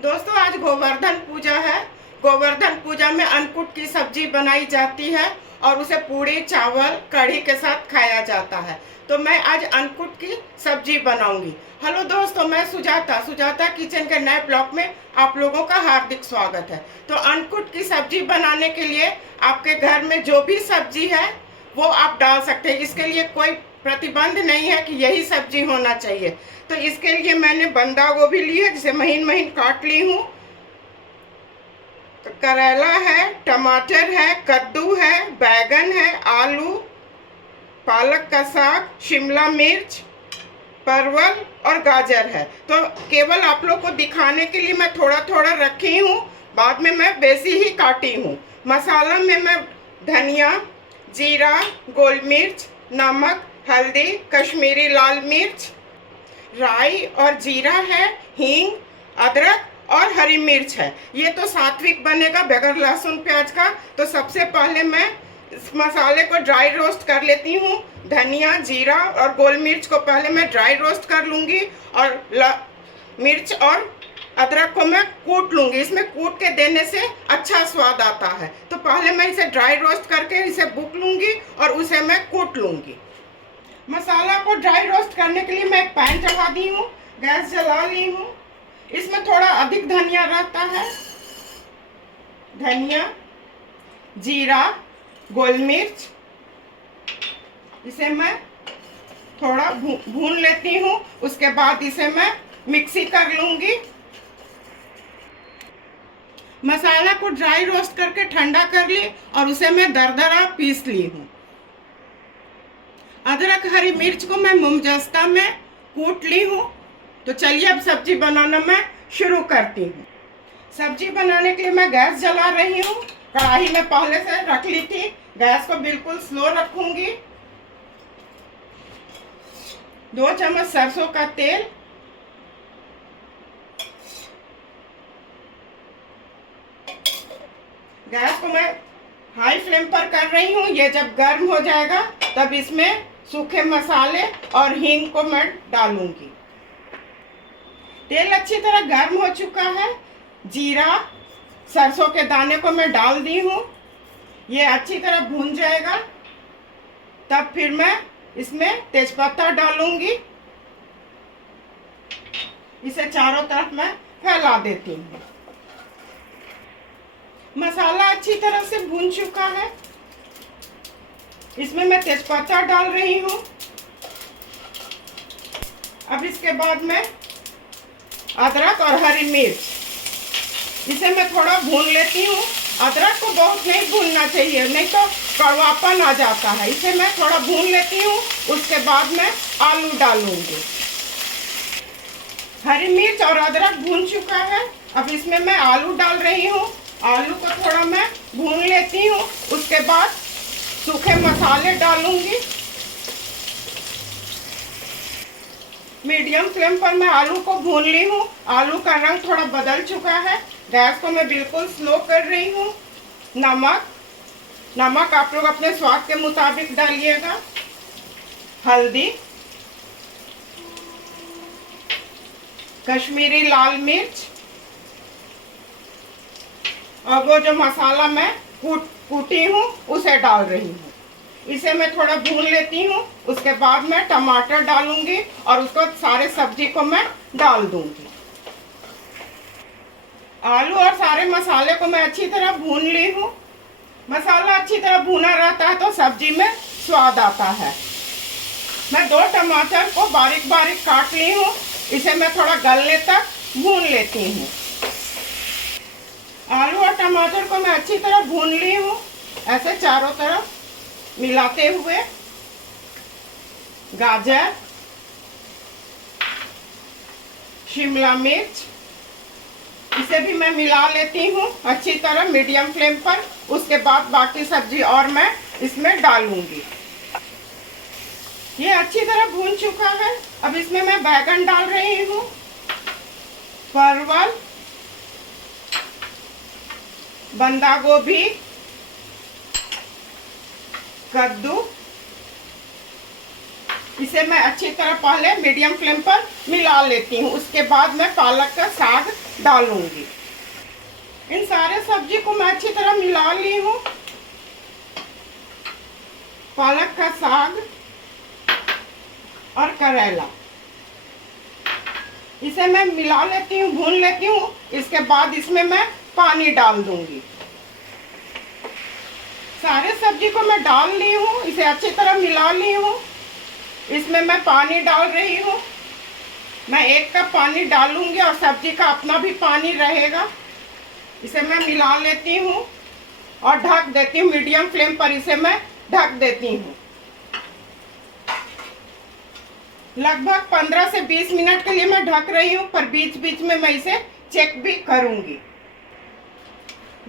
दोस्तों आज गोवर्धन पूजा है। गोवर्धन पूजा में अन्नकूट की सब्जी बनाई जाती है और उसे पूड़ी चावल कढ़ी के साथ खाया जाता है। तो मैं आज अन्नकूट की सब्जी बनाऊंगी। हेलो दोस्तों, मैं सुजाता किचन के नए ब्लॉग में आप लोगों का हार्दिक स्वागत है। तो अन्नकूट की सब्जी बनाने के लिए आपके घर में जो भी सब्जी है वो आप डाल सकते हैं। इसके लिए कोई प्रतिबंध नहीं है कि यही सब्जी होना चाहिए। तो इसके लिए मैंने बंदा गोभी ली है, जिसे महीन महीन काट ली हूँ। तो करेला है, टमाटर है, कद्दू है, बैगन है, आलू, पालक का साग, शिमला मिर्च, परवल और गाजर है। तो केवल आप लोग को दिखाने के लिए मैं थोड़ा थोड़ा रखी हूँ, बाद में मैं बेसी ही काटी हूँ। मसाला में मैं धनिया, जीरा, गोल मिर्च, नमक, हल्दी, कश्मीरी लाल मिर्च, राई और जीरा है, हींग, अदरक और हरी मिर्च है। ये तो सात्विक बनेगा बगैर लहसुन प्याज का। तो सबसे पहले मैं इस मसाले को ड्राई रोस्ट कर लेती हूँ। धनिया, जीरा और गोल मिर्च को पहले मैं ड्राई रोस्ट कर लूँगी और मिर्च और अदरक को मैं कूट लूँगी। इसमें कूट के देने से अच्छा स्वाद आता है। तो पहले मैं इसे ड्राई रोस्ट करके इसे बुक लूँगी और उसे मैं कूट लूँगी। मसाला को ड्राई रोस्ट करने के लिए मैं एक पैन चढ़ा दी हूँ, गैस जला ली हूँ। इसमें थोड़ा अधिक धनिया रहता है। धनिया, जीरा, गोल मिर्च, इसे मैं थोड़ा भून लेती हूँ। उसके बाद इसे मैं मिक्सी कर लूँगी। मसाला को ड्राई रोस्ट करके ठंडा कर ली और उसे मैं दरदरा पीस ली हूँ। अदरक हरी मिर्च को मैं मुमजस्ता में कूट ली हूँ। तो चलिए अब सब्जी बनाना मैं शुरू करती हूँ। सब्जी बनाने के लिए मैं गैस जला रही हूँ। कढ़ाई में पहले से रख ली थी। गैस को बिल्कुल स्लो रखूंगी। 2 चम्मच सरसों का तेल, गैस को मैं हाई फ्लेम पर कर रही हूँ। ये जब गर्म हो जाएगा तब इसमें सूखे मसाले और हींग को मैं डालूंगी। तेल अच्छी तरह गर्म हो चुका है। जीरा, सरसों के दाने को मैं डाल दी हूँ। ये अच्छी तरह भून जाएगा तब फिर मैं इसमें तेजपत्ता डालूंगी। इसे चारों तरफ मैं फैला देती हूँ। मसाला अच्छी तरह से भून चुका है। इसमें मैं तेजपत्ता डाल रही हूँ। अब इसके बाद मैं अदरक और हरी मिर्च, इसे मैं थोड़ा भून लेती हूँ। अदरक को बहुत नहीं भूनना चाहिए, नहीं तो कड़वापन आ जाता है। इसे मैं थोड़ा भून लेती हूँ। उसके बाद मैं आलू डालूंगी। हरी मिर्च और अदरक भून चुका है। अब इसमें मैं आलू डाल रही हूँ। आलू को थोड़ा मैं भून लेती हूँ। उसके बाद सूखे मसाले डालूंगी। मीडियम फ्लेम पर मैं आलू को भून ली हूँ। आलू का रंग थोड़ा बदल चुका है। गैस को मैं बिल्कुल स्लो कर रही हूँ। नमक आप लोग अपने स्वाद के मुताबिक डालिएगा। हल्दी, कश्मीरी लाल मिर्च और वो जो मसाला मैं कूटी हूँ उसे डाल रही हूँ। इसे मैं थोड़ा भून लेती हूँ। उसके बाद मैं टमाटर डालूंगी और उसको सारे सब्जी को मैं डाल दूंगी। आलू और सारे मसाले को मैं अच्छी तरह भून ली हूँ। मसाला अच्छी तरह भुना रहता है तो सब्जी में स्वाद आता है। मैं 2 टमाटर को बारीक बारीक काट ली हूँ। इसे मैं थोड़ा गलने तक भून लेती हूँ। आलू और टमाटर को मैं अच्छी तरह भून ली हूँ, ऐसे चारों तरफ मिलाते हुए। गाजर, शिमला मिर्च, इसे भी मैं मिला लेती हूँ अच्छी तरह मीडियम फ्लेम पर। उसके बाद बाकी सब्जी और मैं इसमें डालूंगी। ये अच्छी तरह भून चुका है। अब इसमें मैं बैगन डाल रही हूँ, परवल, बंदा गोभी, कद्दू, इसे मैं अच्छी तरह पहले मीडियम फ्लेम पर मिला लेती हूँ। उसके बाद मैं पालक का साग डालूंगी। इन सारे सब्जी को मैं अच्छी तरह मिला ली हूँ। पालक का साग और करेला, इसे मैं मिला लेती हूँ, भून लेती हूँ। इसके बाद इसमें मैं पानी डाल दूंगी। सारे सब्जी को मैं डाल ली हूँ, इसे अच्छी तरह मिला ली हूँ। इसमें मैं पानी डाल रही हूँ। मैं 1 कप पानी डालूंगी और सब्जी का अपना भी पानी रहेगा। इसे मैं मिला लेती हूँ और ढक देती हूँ। मीडियम फ्लेम पर इसे मैं ढक देती हूँ। लगभग 15 से 20 मिनट के लिए मैं ढक रही हूँ, पर बीच बीच में मैं इसे चेक भी करूंगी।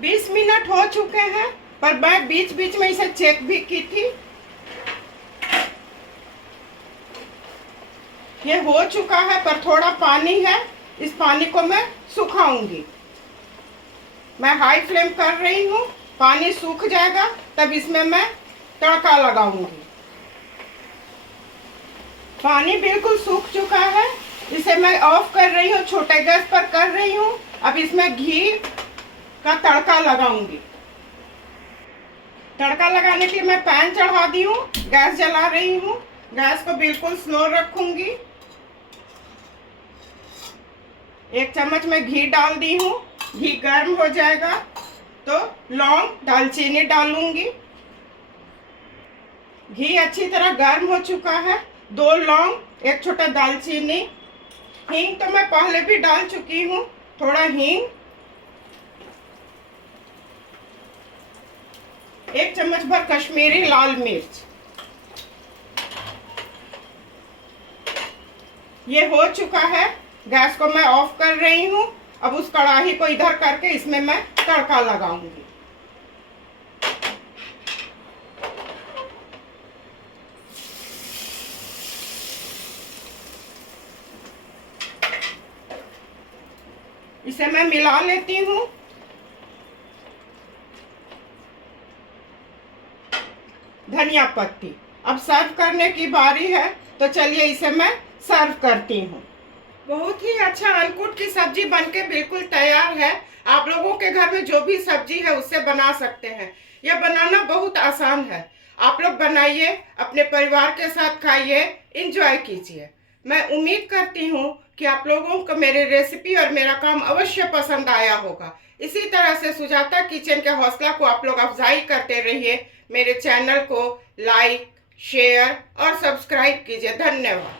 20 मिनट हो चुके हैं, पर मैं बीच बीच में इसे चेक भी की थी। ये हो चुका है, पर थोड़ा पानी है। इस पानी को मैं सुखाऊंगी। मैं हाई फ्लेम कर रही हूँ। पानी सूख जाएगा तब इसमें मैं तड़का लगाऊंगी। पानी बिल्कुल सूख चुका है। इसे मैं ऑफ कर रही हूँ, छोटे गैस पर कर रही हूँ। अब इसमें घी का तड़का लगाऊंगी। तड़का लगाने के लिए मैं पैन चढ़ा दी हूँ, गैस जला रही हूँ। गैस को बिल्कुल स्लो रखूंगी। 1 चम्मच में घी डाल दी हूँ। घी गर्म हो जाएगा तो लौंग, दालचीनी डालूंगी। घी अच्छी तरह गर्म हो चुका है। 2 लौंग, 1 छोटा दालचीनी। हींग तो मैं पहले भी डाल चुकी हूँ। थोड़ा हींग, 1 चम्मच भर कश्मीरी लाल मिर्च। ये हो चुका है। गैस को मैं ऑफ कर रही हूँ। अब उस कढ़ाई को इधर करके इसमें मैं तड़का लगाऊंगी। इसे मैं मिला लेती हूँ। धनिया पत्ती। अब सर्व करने की बारी है, तो चलिए इसे मैं सर्व करती हूँ। बहुत ही अच्छा अन्नकूट की सब्जी बनके बिल्कुल तैयार है। आप लोगों के घर में जो भी सब्जी है उससे बना सकते हैं। यह बनाना बहुत आसान है। आप लोग बनाइए, अपने परिवार के साथ खाइए, एंजॉय कीजिए। मैं उम्मीद करती हूँ कि आप लोगों को मेरी रेसिपी और मेरा काम अवश्य पसंद आया होगा। इसी तरह से सुजाता किचन के हौसला को आप लोग अफजाई करते रहिए। मेरे चैनल को लाइक, शेयर और सब्सक्राइब कीजिए। धन्यवाद।